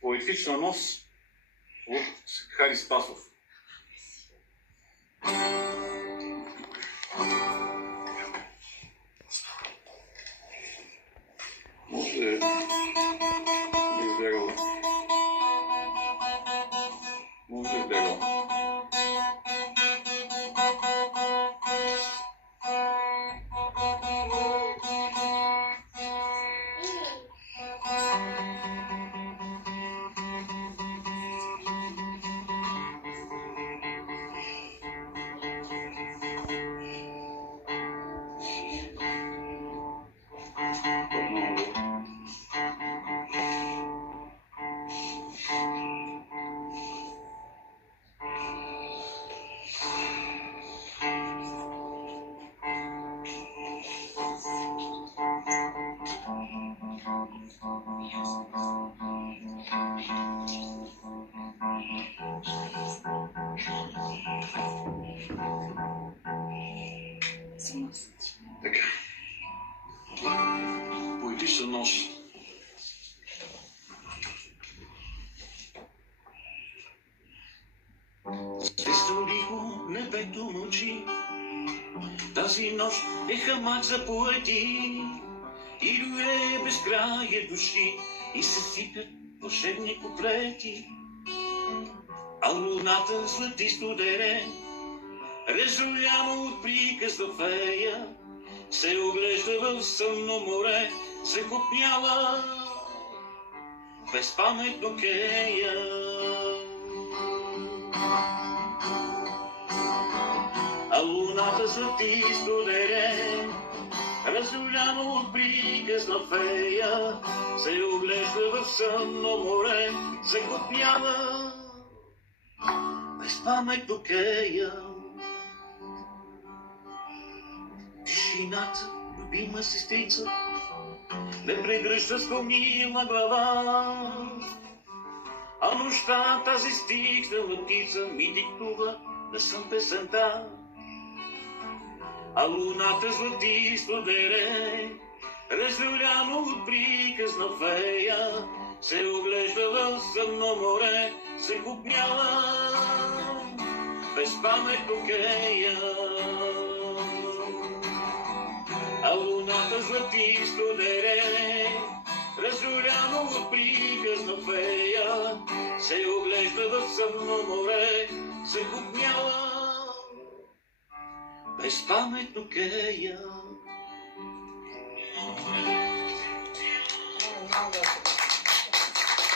Поетична нощ от Хари Спасов. Може да избягала. Може да избягала. Така. Поетична нощ. Сестролико, небето мълчи. Тази нощ е хамак за поети. И дойде безкрая души и се сипят вълшебни куплети. А луната златисто дере, резоляно от приказна фея, се оглежда в съмно море, закопняла безпаметно кея. А луната златисто дере, разоляно от приказна фея, се оглежда в съмно море, закопняла безпаметно кея. Тишината, любима сестрица, ме прегръща с пълнила глава, а нощта тази стихнала птица ми диктува да съм песента. А луната златисто дере, разлюляно от приказна фея, се оглежда в съмно море, се купняла безпаметно кея. А луната златисто дере, разлюляно от приказна фея, се оглежда в съмно море, се купняла безпаметно кея.